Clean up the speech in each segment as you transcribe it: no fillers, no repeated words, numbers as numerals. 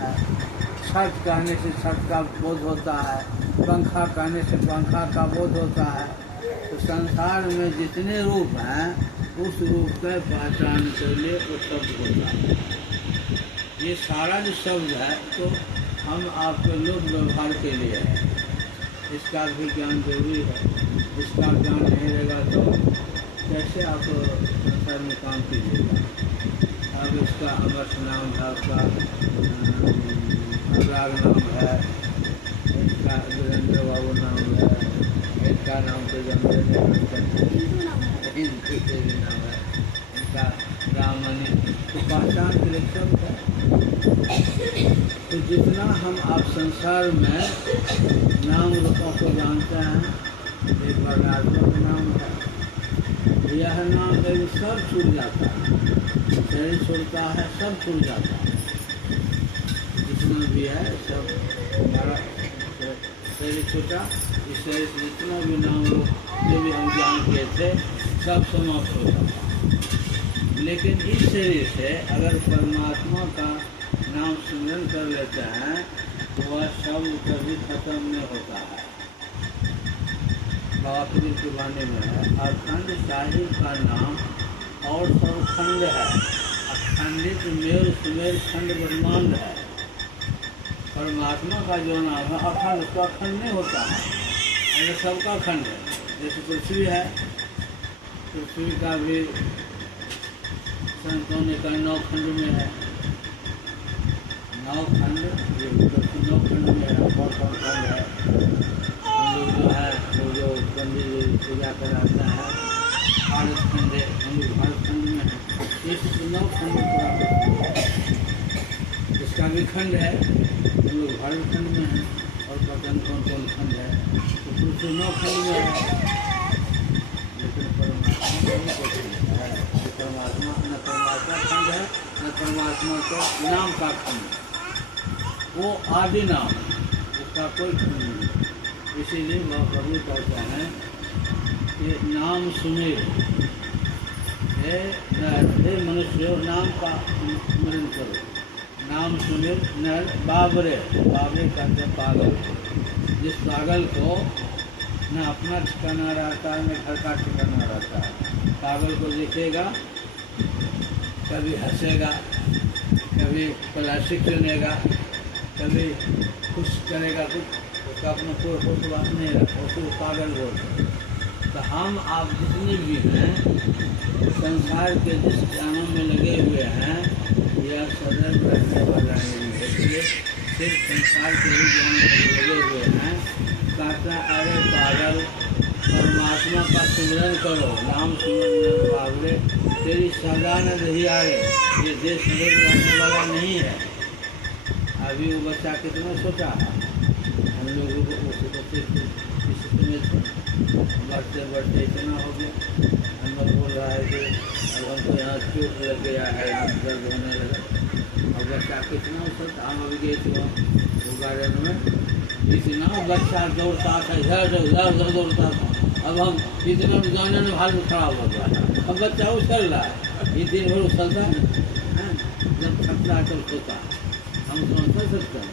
छठ कहने से छठ का बोध होता है, पंखा कहने से पंखा का बोध होता है। तो संसार में जितने रूप हैं उस रूप के पहचान के लिए वो शब्द होता है। ये सारा जो शब्द है तो हम आपके लोक व्यवहार के लिए है, इसका भी ज्ञान जरूरी है। इसका ज्ञान नहीं रहेगा तो कैसे आप संसार में काम कीजिएगा। अब इसका अमर नाम है, उसका अनुराग नाम है, इसका वीरेंद्र बाबू नाम है, इसका नाम तो जमरेंद्र नाम है, इनका रामनी। तो पहचान के लिए सब है। तो जितना हम आप संसार में नाम रूपों को जानते हैं, एक वर्णात्मक नाम है, यह नाम कभी सब छूट जाता है, शरीर छूटता है, सब छूट जाता है। जितना भी है सब हमारा शरीर छूटा, इस शरीर से जितना भी नाम लोग जो भी हम ज्ञान किए थे सब समाप्त हो जाता है। लेकिन इस शरीर से अगर परमात्मा का नाम स्मरण कर लेते हैं तो वह शब्द कभी खत्म नहीं होता है। बाबा पीर के वाणी में है, अखंड साहिब का नाम और सब खंड है, अखंडित मेर सुमेर खंड ब्रह्मांड है। परमात्मा का जो नाम है अखंड, उसका खंड नहीं होता है, अगर सबका खंड है। जैसे पृथ्वी है, पृथ्वी का भी संतों ने कहा 9 खंड में है, 9 खंड, ये 9 खंड में है। कौन कौन खंड है? हम लोग जो है वो जो पंडित जी पूजा कराता है भारत खंड है, हम लोग भारत खंड में है। ये 9 खंड पूरा, इसका भी खंड है, हम लोग भारत खंड में है। और पता नहीं कौन कौन खंड है, तो कुछ 9 खंड में है। लेकिन परमात्मा न परमात्मा खंड है, न परमात्मा का नाम का खंड है। वो आदि नाम, उसका कोई खंड नहीं। इसीलिए प्रभु कहते हैं कि नाम सुने, हे मनुष्य नाम का स्मरण करो। नाम सुने नर बाबरे, बाबरे कहते पागल। जिस पागल को न अपना ठिकाना रहता है, न घर का ठिकाना रहता है। पागल को देखेगा, कभी हंसेगा, कभी प्लास्टिक चुनेगा, कभी खुश करेगा, कुछ उसका अपना कोई बात नहीं रखा, उसको पागल बोलते। तो हम आप जितने भी हैं संसार के जिस ज्ञानों में लगे हुए हैं, यह सदैव रहने वाला नहीं है। इसलिए सिर्फ संसार के ही ज्ञान में लगे हुए हैं। कहता अरे पागल, परमात्मा का सिमरन करो, नाम सिमरन बाबरे, तेरी सदा न रही आए। ये देश सदैव रहने वाला नहीं है। अभी वो बच्चा कितना छोटा है, हम लोगों को उस बच्चे की में बढ़ते बढ़ते इतना हो गया। हम लोग बोल रहा है कि अब हमको यहाँ चोट लग गया है, दर्द होने लगा। और बच्चा कितना छोटा, हम अभी गए थे वो गार्डन में, इतना बच्चा दौड़ता था, इधर उधर दौड़ता था। अब हम इतना गाने में हाल खराब हो गया था। अब बच्चा उछल रहा है, ये दिन भर उछलता है, जब थकता है तब सोता है, हम समझ सकते हैं।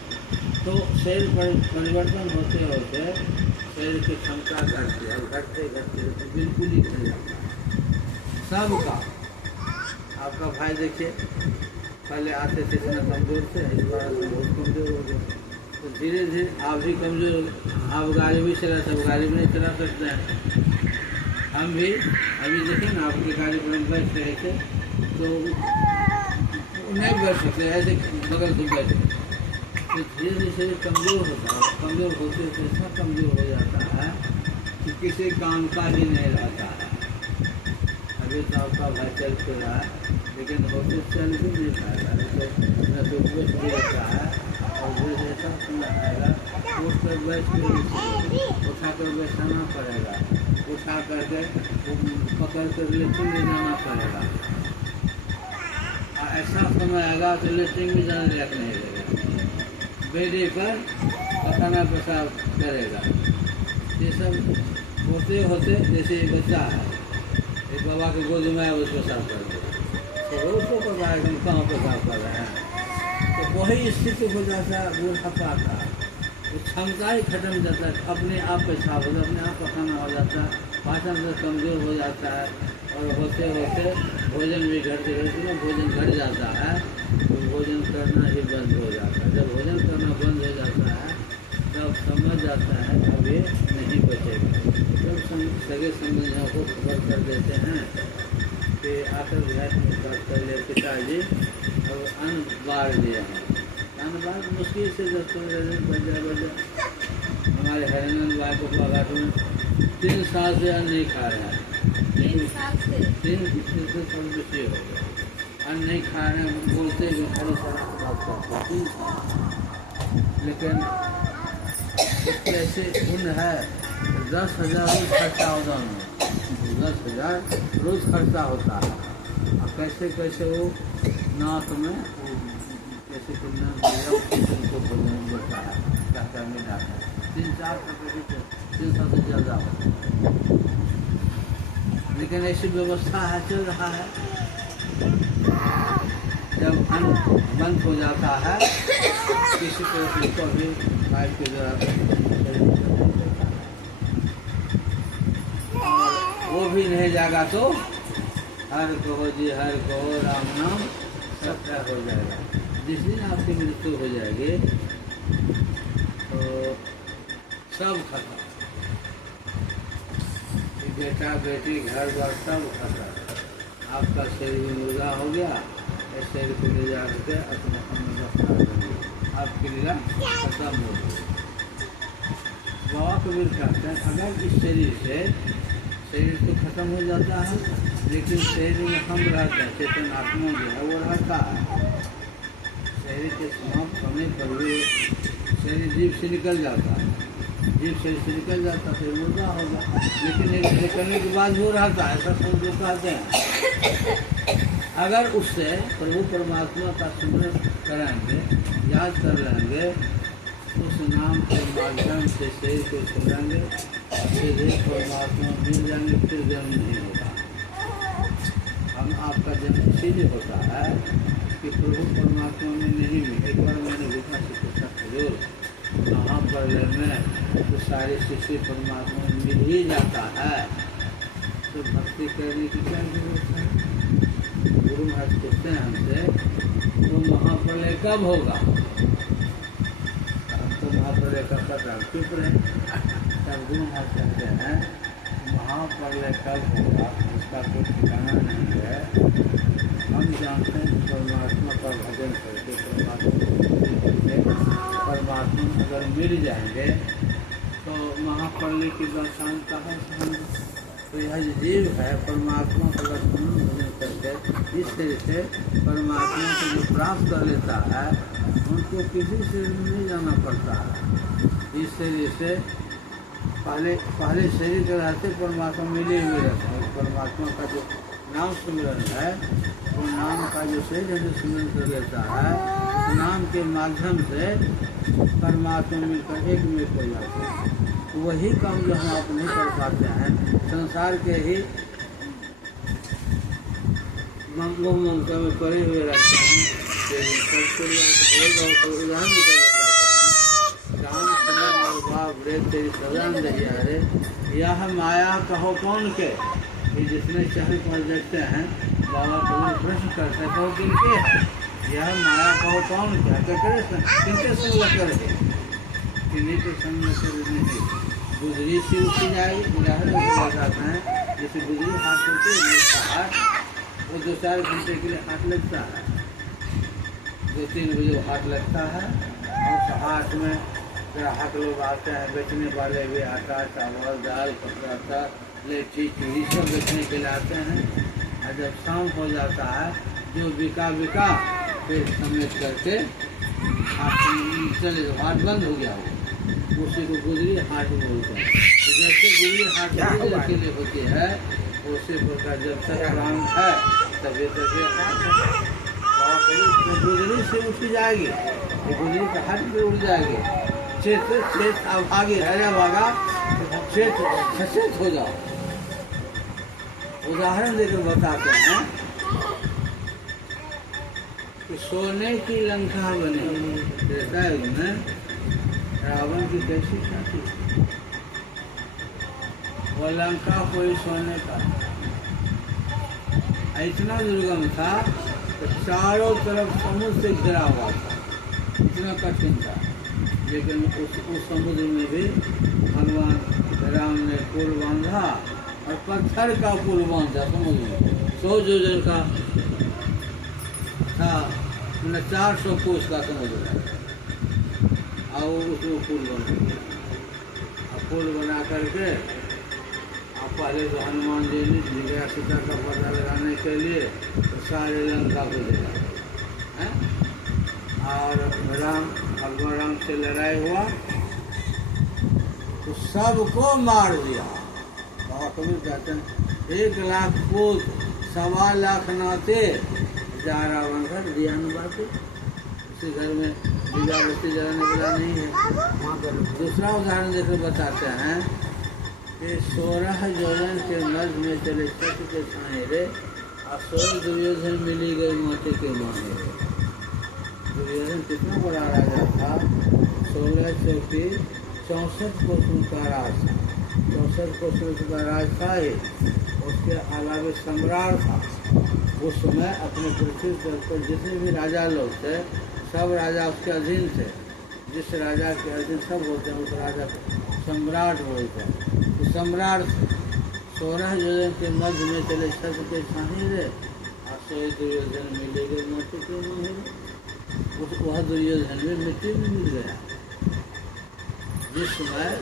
तो शरीर परिवर्तन होते होते शरीर की क्षमता घटती है, और घटते घटते बिल्कुल ही घट जाता है सबका। आपका भाई देखिए, पहले आते थे इतना कमजोर से, इस बार बहुत कमजोर हो गए। तो धीरे धीरे आप भी कमजोर हो गए। आप गाड़ी भी चला, सब गाड़ी भी नहीं चला सकते हैं। हम भी अभी देखें ना, आपकी गाड़ी पर हम बैठ रहे थे तो नहीं बैठ सकते, ऐसे बगल से बैठे। तो धीरे धीरे शरीर कमज़ोर होता है, कमज़ोर होते होते इतना कमज़ोर हो जाता है कि किसी काम का ही नहीं रहता है। अभी तो आपका भाई चल के रहा है, लेकिन होते चल भी नहीं पाएगा, न तो कुछ भी रहता है। और वो जैसा खुला आएगा उस पर बैठ के उठा कर बैठाना पड़ेगा, उठा करके पकड़ कर लेटिंग में जाना पड़ेगा। और ऐसा समय आएगा तो लेटिंग में जाने लायक नहीं रहेगा, बेडे पर पखाना पेशाब करेगा। ये सब होते होते, जैसे एक बच्चा है, एक बाबा के गोद में उस पेशाब कर दे, तो उसको पता है कि हम कहाँ पेशाब कर रहे हैं। तो वही स्थिति हो जाता है बुढ़ापा का, तो क्षमता ही खत्म हो जाता है, अपने आप पेशाब हो जाता है, अपने आप पखाना हो जाता है, पाचन से कमज़ोर हो जाता है, और होते होते भोजन भी भोजन घट जाता है, तो भोजन करना ही बंद हो जाता है। जब भोजन करना बंद हो जाता है तब समझ जाता है अब ये नहीं बचेगा। जब सगे संबंधियों को खबर कर देते हैं कि आकर घर में बात कर ले पिताजी और अन्न बाढ़ दिया है, अन्न बाढ़ मुश्किल से 10-15 दिन बच जाए। हमारे हरिनंद भाई को बागाट में 3 साल से अन्न नहीं खा रहा है, 3 साल से थोड़ी बेशी हो गया, अन्न नहीं खा रहे हैं, बोलते भी खड़े बात करते हैं, लेकिन उसके ऐसे गुण है 10,000 रोज खर्चा होगा उनमें, 10,000 रोज खर्चा होता है। और कैसे कैसे वो नाक में कैसे उनको भोजन बढ़ता है, क्या मिला है 3-4 रुपये 300 से ज़्यादा हो, लेकिन ऐसी व्यवस्था है, चल रहा है। जब अन्न बंद हो जाता है किसी को उसको भी पाइप के द्वारा वो भी नहीं जाएगा तो हर कहो जी हर कहो राम नाम सब हो जाएगा। जिस दिन आपकी मृत्यु हो जाएगी तो सब खत्म, बेटा बेटी घर बार सब खत्म। आपका शरीर मुर्गा हो गया, इस शरीर को ले जा करके अपने रखा देंगे, आपकी लीला खत्म हो गई। बाबा कबीर कहते हैं अगर इस शरीर तो खत्म हो जाता है, लेकिन शरीर में हम रहते हैं, चेतन आत्मा जो है वो रहता है। शरीर के समाप्त होने पर भी शरीर जीव से निकल जाता है, जीव शरीर से निकल जाता है, फिर मुर्गा होगा, लेकिन एक निकलने के बाद वो रहता है, ऐसा सब लोग कहते हैं। अगर उससे प्रभु परमात्मा का स्मरण करेंगे, याद कर लेंगे, उस नाम के माध्यम से शरीर को छोड़ेंगे, सीधे परमात्मा मिल जाएंगे, फिर जन्म नहीं होगा। हम आपका जन्म इसीलिए होता है कि प्रभु परमात्मा में नहीं मिले। एक बार मैंने देखा कि पुस्तक जरूर वहाँ पर में तो सारे शिष्य परमात्मा में मिल ही जाता है, तो भक्ति करने की क्या जरूरत है। गुरु महाराज पूछते हैं हमसे तो महाप्रलय कब होगा, तो महाप्रलय का पता चुप रहे। तब गुरु महाराज कहते हैं महाप्रलय कब होगा इसका कोई ठिकाना नहीं है। हम जानते हैं परमात्मा का भजन करके परमात्मा अगर मिल जाएंगे तो महाप्रलय की दर्शन कहाँ से होंगे। तो यह जीव है परमात्मा का भजन करके इस तरह से परमात्मा को जो प्राप्त कर लेता है उनको किसी शरीर में नहीं जाना पड़ता है। इस शरीर से पहले शरीर के रहते परमात्मा मिले हुए रहते हैं। परमात्मा का जो नाम सुमिरन है वो नाम का जो शरीर है सुमिरन कर लेता है, नाम के माध्यम से परमात्मा मिलकर एक में हो जाते हैं। वही काम जो हम आप नहीं कर पाते हैं, संसार के ही मोह ममता में पड़े हुए रहते हैं। उदाहरण निकल जाते हैं, राम सुंदर बाप रे तेरी सजान दहिया रे, यह माया कहो कौन के। ये जितने चाहे पास देखते हैं बाबा को प्रश्न करते हैं कहो किनके है, यह माया कहो कौन के, किनके संग करे, किन्हीं के संग नहीं। गुजरी से उठी जाएगी, उदाहरण लगाते हैं जैसे गुजरी हाथ होती है, वो 2-4 घंटे के लिए हाथ लगता है, 2-3 बजे हाथ लगता है, और हाथ में ग्राहक लोग आते हैं, बेचने वाले भी आटा चावल दाल कपड़ा लेटी चूड़ी सब बेचने के लिए आते हैं। और जब शाम हो जाता है जो बिका फिर समेट करके हाथ चले, हाथ बंद हो गया वो, उसी को गुजरी हाथ बोलते हैं। तो जैसे गुजरी हाथ के लिए होती है उसी प्रकार जब तक प्राण है तभी तक ये हाथ गुजरी से उठ जाएगी, गुजरी का हाथ पे उड़ जाएगी, चेत अब आगे रह भागा चेत सचेत हो जाओ। उदाहरण देकर बताते हैं कि सोने की लंका बने, त्रेता युग में रावण की कैसी छाती, वो लंका कोई सोने का, इतना दुर्गम था कि चारों तरफ समुद्र से घिरा हुआ था, इतना कठिन था। लेकिन उस समुद्र में भी भगवान राम ने पुल बांधा, और पत्थर का पुल बांधा समुद्र में, 100 योजन का था, 400 कोस का समुद्र है, और उसमें पुल बना दिया। पुल बना करके पहले तो हनुमान जी ने गया सीता का पता लगाने के लिए, तो सारे लंका को देखा, और भगवान राम से लड़ाई हुआ तो सबको मार दिया। बाबा कबीर कहते हैं 1 लाख पूत 1.25 लाख नाते, जा रावण घर दिया न बाते, उसी घर में दिया बत्ती जलाने वाला नहीं है। दूसरा उदाहरण देकर बताते हैं कि 16 योजन के मध्य में चले सत्य के साहिरे, और 16 दुर्योधन मिली गई मोती के माहिरे। दुर्योधन कितना बड़ा राजा था, 16 चौकी 64 कोसों का राज था, 64 कोसों का राज था। उसके अलावा सम्राट था। उस समय अपने पृथ्वी पर जितने भी राजा लोग थे, सब राजा उसके अधीन थे। जिस राजा के अधीन सब होते हैं, उस राजा को सम्राट बोलते हैं। तो सम्राट 16 योजन के मध्य में चले सत्य के साहिरे, और 100 दुर्योधन मिले गए मोती के माहिरे। वह दुर्योधन में मिट्टी में मिल गया। जिस समय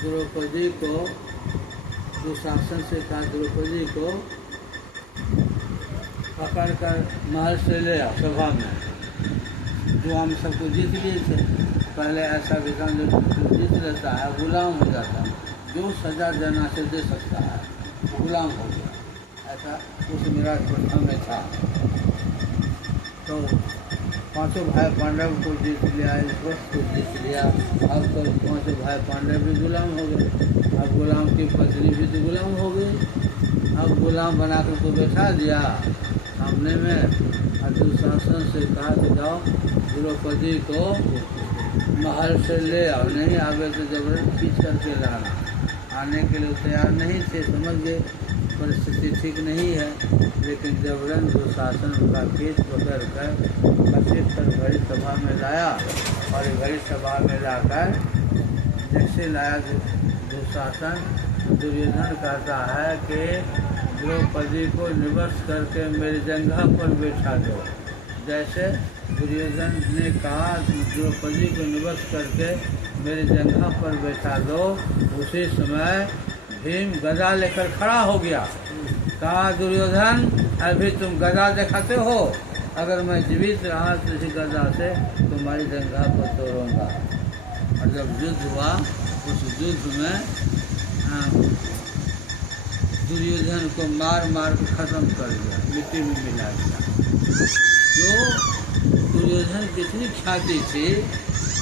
द्रौपदी को दुशासन से कहा, द्रौपदी को पकड़ कर महल से ले आओ सभा में, जो हम सबको जीत लिए थे। पहले ऐसा विधान जो जीत लेता है गुलाम हो जाता है, जो सजा देना से दे सकता है गुलाम हो गया। ऐसा उस विराट प्रथा में था। तो 5 भाई पांडव को जीत लिया, इस वक्त को जीत लिया। अब तो 5 भाई पांडव भी गुलाम हो गए। अब गुलाम की पत्नी भी तो गुलाम हो गई। अब गुलाम बना कर तो बैठा दिया सामने में, और दुशासन से कहा कि जाओ द्रौपदी को महल से ले आओ, नहीं आवे तो जबरन खींच करके लाना। आने के लिए तैयार नहीं थे, समझ गए परिस्थिति ठीक नहीं है, लेकिन जबरन दुशासन का केस पकड़ कर कथित कर भरी सभा में लाया। और भरी सभा में लाकर जैसे लाया दुशासन, दुर्योधन कहता है कि द्रौपदी को निवश करके मेरी जंघा पर बैठा दो। जैसे दुर्योधन ने कहा द्रौपदी को निवश करके मेरी जंघा पर बैठा दो, उसी समय भीम गदा लेकर खड़ा हो गया। कहा दुर्योधन अभी तुम गदा दिखाते हो, अगर मैं जीवित रहा तो इसी गदा से तुम्हारी जंघा पर तोड़ूंगा। और जब युद्ध हुआ, उस युद्ध में दुर्योधन को मार मार के खत्म कर दिया, मिट्टी में मिला दिया। जो दुर्योधन कितनी ख्याति थी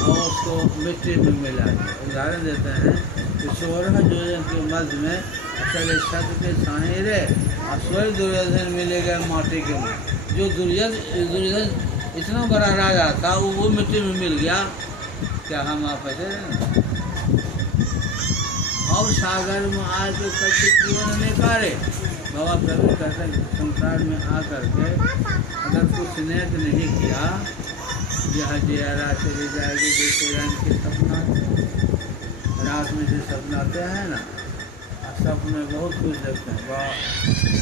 और उसको मिट्टी में मिला दिया। उदाहरण देते हैं कि 16 योजन के मध्य में चले सत्य के साहिरे, और 100 दुर्योधन मिले गए माटी के में। जो दुर्योधन इतना बड़ा राजा था, वो मिट्टी में मिल गया। क्या हम आप ऐसे और सागर में आके कच्चे जीवन निकाले। बाबा कबीर कहते हैं संसार में आकर के अगर कुछ नेक नहीं किया, यह जियारा चली जाएगी। जैसे के सपना, रात में जो सपनाते हैं ना, सपने बहुत कुछ देखते हैं। बाबा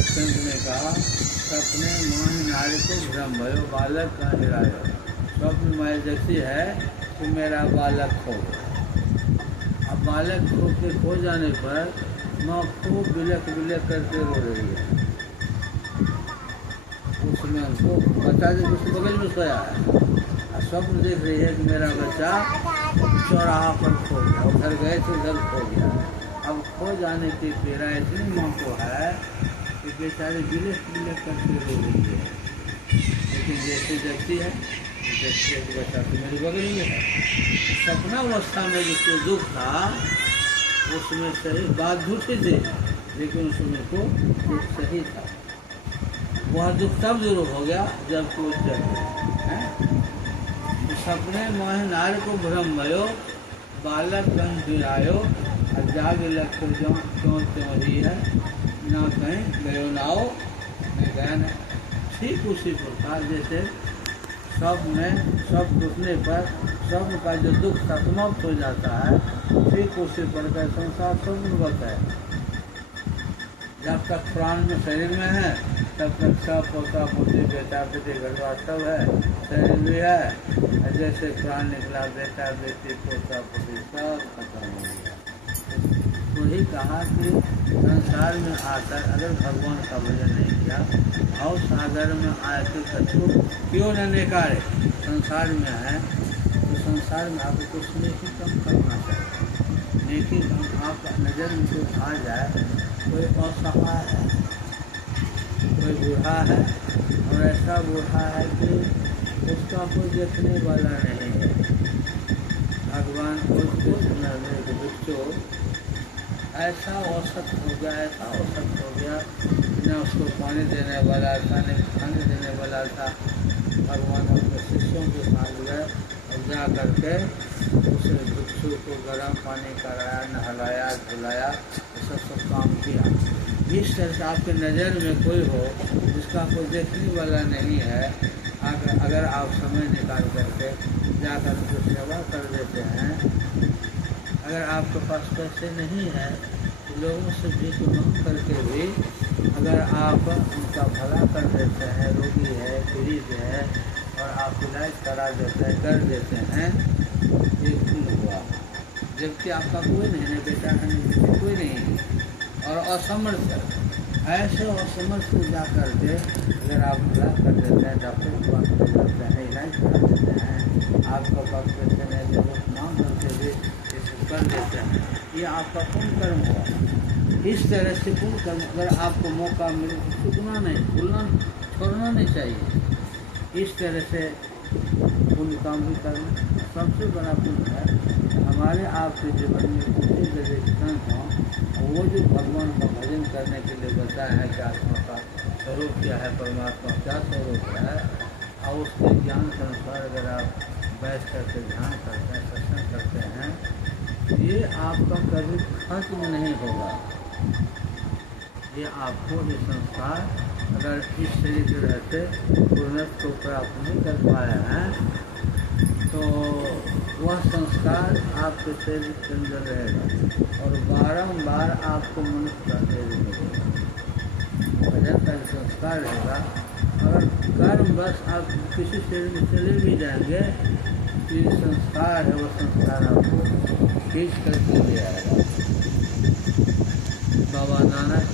संत ने कहा सपने मान नारी को भ्रम भयो, बालक कहाँ हिरायो। स्वप्न मैं देखती है कि मेरा बालक खो गया। अब बालक खो जाने पर माँ खूब बिलक बिलक करके रो रही है। उसमें हमको बता दे उसके बगल में सोया है, और स्वप्न देख रही है कि मेरा बच्चा चौराहा पर खो गया। उधर गए थे, उधर खो गया। अब खो जाने की पीड़ा इतनी माँ को है कि बेचारी बिलक बिलक करके रो रही है। लेकिन जैसे देखती है बच्चा तो मेरे बगल में है। सपना अवस्था में जिसको दुख था, उसमें सही बात झूठी थी, लेकिन उसमें को दुख सही था। वह दुख तब दूर हो गया जब तू जग गया। सपने मोह नार को भ्रम भयो, बालक रंग दिलायो, जाग लक्ष्य जो क्यों त्यों ही है, ना कहीं गयो नाओ, मैं गया नहीं। ठीक उसी प्रकार जैसे सब में सब टूटने पर सब का जो दुख समाप्त हो जाता है, ठीक उसी प्रकार संसार सब है। जब तक प्राण में शरीर में है तब तक सब पोता पोती बेटा बेटी घरवा सब है, शरीर भी है। जैसे प्राण निकला बेटा बेटी पोता पोती सब खत्म हो गया। वही कहा कि संसार में आकर अगर भगवान का भजन नहीं किया और सागर में आए तो कछु क्यों न निकाले। संसार में है तो संसार में आपको कुछ नेकी कम करना चाहिए। नेकी कम आप नज़र में कुछ आ जाए, कोई असहाय है, कोई बूढ़ा है और ऐसा बूढ़ा है कि उसका कोई देखने वाला नहीं है, भगवान उसको बच्चों ऐसा औसत हो गया, ऐसा औसत हो गया, न उसको पानी देने वाला था न खाने देने वाला था। भगवान अपने शिष्यों के साथ गए और जा करके उस भिक्षु को गर्म पानी कराया, नहलाया, धुलाया, सब काम किया। इस तरह से आपके नज़र में कोई हो जिसका कोई देखने वाला नहीं है, अगर आप समय निकाल करके जाकर उनकी सेवा कर देते हैं। अगर आपके पास पैसे नहीं है तो लोगों से भीख मांग करके भी अगर आप उनका भला कर देते हैं, रोगी है, गरीब है, और आप इलाज करा देते हैं, कर देते हैं, ये क्यों हुआ? जबकि आपका कोई नहीं है, बेटा है, कोई नहीं और असमर्थ है। ऐसे असमर्थ को जा करके अगर आप भला कर देते हैं, डॉक्टर को बात कर देते हैं, इलाज करा देते हैं, आपका पास पैसे नहीं जरूरत मांग करके भी इसे कर देते हैं, ये आपका पुण्य कर्म हुआ। इस तरह से पुण्य कर्म अगर आपको मौका मिले तो छूटना नहीं, भूलना छोड़ना नहीं चाहिए। इस तरह से पुण्य काम भी करना सबसे बड़ा पुण्य है। हमारे आपके जीवन में किसी जगह संत हों, वो जो भगवान का भजन करने के लिए बताया है कि आत्मा का स्वरूप क्या है, परमात्मा क्या स्वरूप है, और उसके ज्ञान के अनुसार अगर आप बैठ करके ध्यान करते हैं, सत्संग करते हैं, ये आपका कभी खत्म नहीं होगा। ये आपको ये संस्कार अगर इस शरीर के रहते पूर्णत्व को प्राप्त नहीं कर पाए हैं तो वह संस्कार आपके शरीर के अंदर रहेगा और बारंबार आपको मनुष्य का शरीर मिलेगा। भजन का संस्कार रहेगा। अगर कर्म बस आप किसी शरीर में चले भी जाएंगे तो ये संस्कार है, वो संस्कार आपको खींच करके ले आएगा। बाबा नानक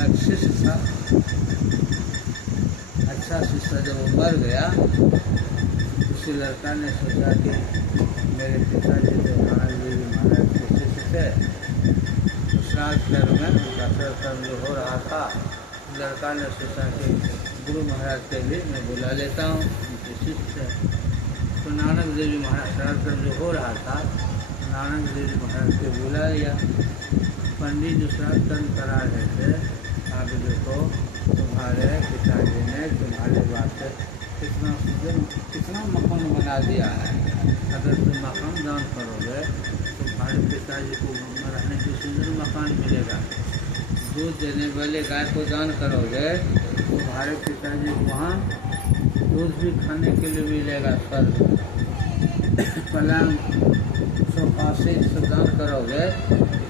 एक शिष्य था, अच्छा शिष्य जब वो मर गया, उसी लड़का ने सोचा कि मेरे पिताजी तो महाराज देवी महाराज के शिष्य थे, तो श्राद्ध कर्म में दशरथ कर्म जो हो रहा था, लड़का ने सोचा कि गुरु महाराज के लिए मैं बुला लेता हूँ, उनके शिष्य थे। तो नानक देवी महाराज श्राद्ध कर्म जो हो रहा था, नानक देवी महाराज के बुला लिया। पंडित जो श्राद्ध कर्म करा रहे थे, आप देखो तुम्हारे पिताजी ने तुम्हारे वास्ते कितना सुंदर, कितना मकान बना दिया है। अगर तुम मकान दान करोगे तो तुम्हारे पिताजी को रहने की सुंदर मकान मिलेगा। दूध देने वाले गाय को दान करोगे तो तुम्हारे पिताजी को वहाँ दूध भी खाने के लिए मिलेगा। स्वर्ग पलंग सोफा से सब दान करोगे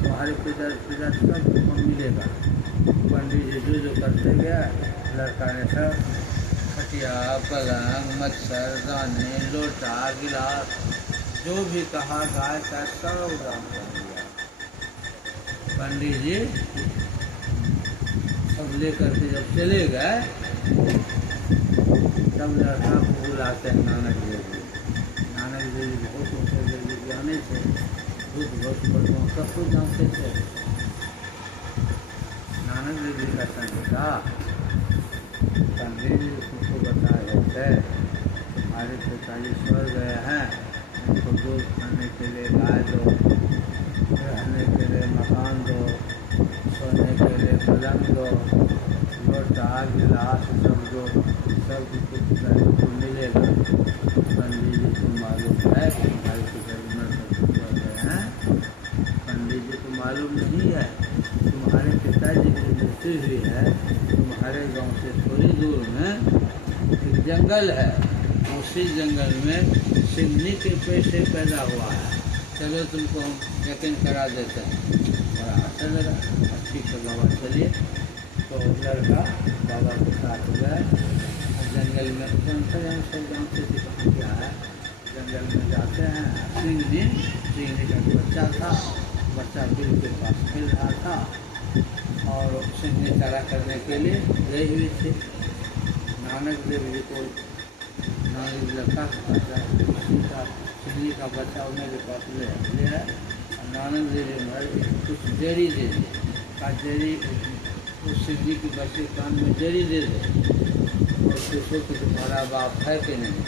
तुम्हारे पिता सबको मिलेगा। पंडित जी जो करते गया, लड़का ने सब खटिया, पलंग, मच्छर, दाने, लोटा, गिलास जो भी कहा गाय का सब दान कर दिया। पंडित जी सब लेकर के जब चले गए तब लड़का को बुलाते हैं नानक देव जी। नानक देव जी बहुत ऊँचे देवी ज्ञानी थे, बुद्ध बहुत बड़ों सब कुछ जानते थे। नानक देव जी का संगीता पंडित जी उसको बता रहे थे, तुम्हारे पिताजी स्वर्ग गए हैं, उनको दूध खाने के लिए गाय दो, रहने के लिए मकान दो, सोने के लिए पलंग दो, लोटा, सब कुछ को मिलेगा। पंडित जी को मालूम है कि हमारे पिताजी मर गए हैं? पंडित जी को मालूम नहीं है तुम्हारे पिताजी की मृत्यु हुई है। तुम्हारे गांव से थोड़ी दूर में एक जंगल है, उसी जंगल में सिंहनी के पैसे पैदा हुआ है। चलो तुमको हम यकीन करा देते हैं। बड़ा अच्छा लगा। ठीक है बाबा चलिए। तो लड़का बाबा के साथ गया जंगल में। सब जानते थे कहाँ क्या है। जंगल में जाते हैं। सिंहनी का बच्चा था। बच्चा बिल के पास खेल रहा था और सिंहनी चारा करने के लिए गई हुई थी। नानक देव जी को नानक लड़का सिंहनी का बच्चा मेरे पास ले है। नानक देव जी कुछ देरी दे दी। का देरी उस सिंहनी के बच्चे कान में देरी दे दे और पूछो कि तुम्हारा बाप है कि नहीं।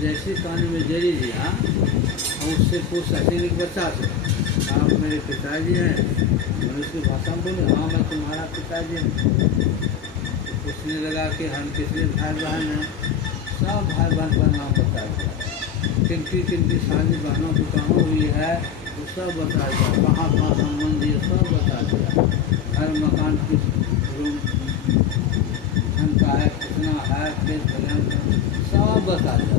जैसे कान में देरी दिया और उससे पूछा सिंहनी के बच्चा से, आप मेरे पिताजी हैं? मनुष्य की भाषा में बोले, हाँ मैं तुम्हारा पिताजी हूँ। पूछने लगा कि हम कितने भाई बहन हैं? सब भाई बहन का नाम बता दिया। किनकी शादी बहनों की कहाँ हुई है वो सब बता दिया। कहाँ कहाँ संबंधी सब बता दिया। हर मकान की रूम का है, कितना है, खेत खलिहान सब बता दिया।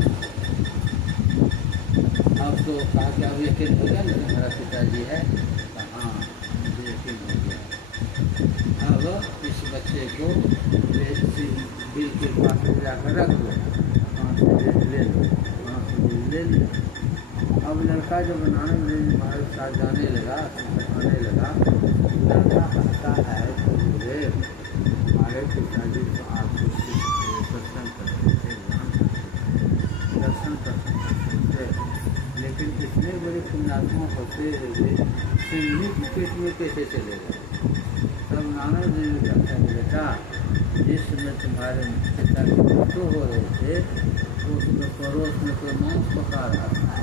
अब तो कहा कि अब यकीन हो गया ना हमारा पिताजी है। हाँ मुझे यकीन हो गया। अब इस बच्चे को बिल के पास ले जाकर रख दो, वहाँ से ले लो, वहाँ से ले लो। अब लड़का जब नानक देव जी महाराज के साथ जाने लगा, आने लगा, लड़का हंसता है कि मुझे हमारे पिताजी को आपसे दर्शन करते थे, दर्शन करते थे, लेकिन इतने बड़े पुण्यात्मा होते हुए सिंहनी के पेट में कैसे चले गए? तब नानक देव जी कहते हैं, बेटा जिस समय तुम्हारे पिता की मृत्यु हो रहे थे उस पड़ोस में कोई मांस पका रहा था।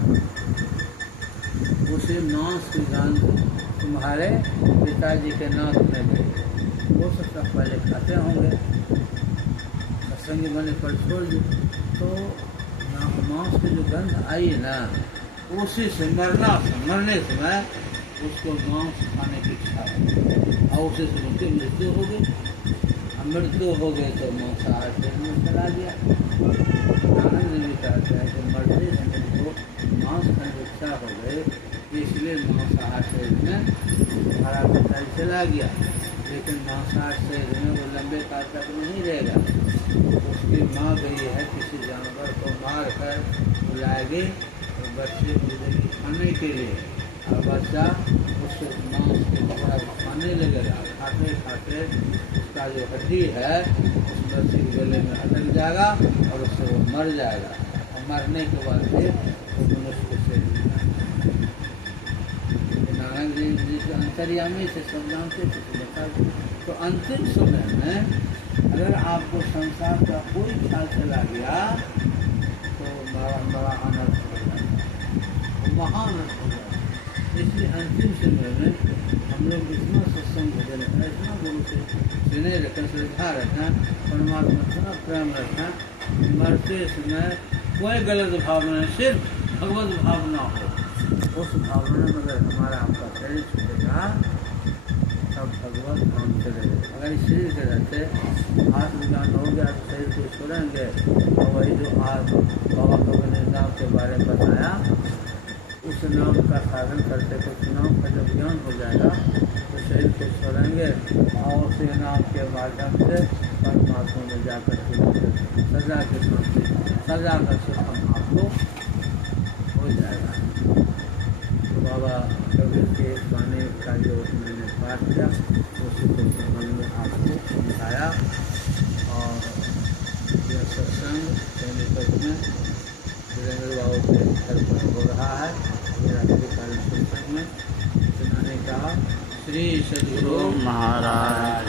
उसी मांस की गंध तुम्हारे पिताजी के नाक में गई। वो सबका पहले खाते होंगे, सत्संग बने पर छोड़ दी तो मांस की जो गंध आई ना, उसी से मरने समय उसको मांस खाने की इच्छा हुई और उसी से उनकी मृत्यु हो गई। मृत्यु हो गई तो मांसाहार पेट में चला गया। नानक देव जी कहते हैं कि मरते समय को मांस खाने की इच्छा हो गई, इसलिए मांसाहार शरीर में हरा पिता चला गया। लेकिन मांसाहार शरीर में वो लंबे काल तक नहीं रहेगा। उसकी माँ गई है किसी जानवर को मार कर लाएगी तो बच्चे मिलेगी खाने के लिए, और बच्चा उस मांस के टुकड़ा खाने लगेगा। खाते खाते उसका जो हड्डी है उस बच्चे के गले में अटक जाएगा और उससे वो मर जाएगा। और मरने के बाद फिर वो मनुष्य से नारायण देव जी के अंतर्यामी से सब जानते थे तो बता। तो अंतिम समय में अगर आपको संसार का कोई ख्याल चला गया तो बड़ा अनर्थ हो जाएगा, महाअनर्थ हो जाएगा। इसलिए अंतिम समय में हम लोग इतना सत्संग भजन रखना, इतना गुरु से स्नेह रखना, श्रद्धा रखना, परमात्मा इतना प्रेम रखना, मरते समय कोई गलत भावना, सिर्फ भगवत भावना हो। उस भावना में अगर हमारा आपका शरीर छूटेगा तब भगवत धाम चलेगा। अगर इस शरीर के रहते आत्मज्ञान हो गया तो शरीर को छोड़ेंगे और वही जो आज बाबा कबीर नाम के बारे में बताया उस नाम का साधन करते तो उस नाम का जब ज्ञान हो जाएगा तो शरीर को छोड़ेंगे और उस नाम के माध्यम से परमात्मा में जाकर के सजा के सजा का सुख हम आपको हो जाएगा। तो बाबा कबीर के गाने का जो मैंने पाठ किया उसी को समझ में आपको समझाया। और यह सत्संग सोनीपत में वीरेंद्र बाबू के घर पर हो रहा है। मेरा सत्संग में सुनाने का श्री सद्गुरु महाराज।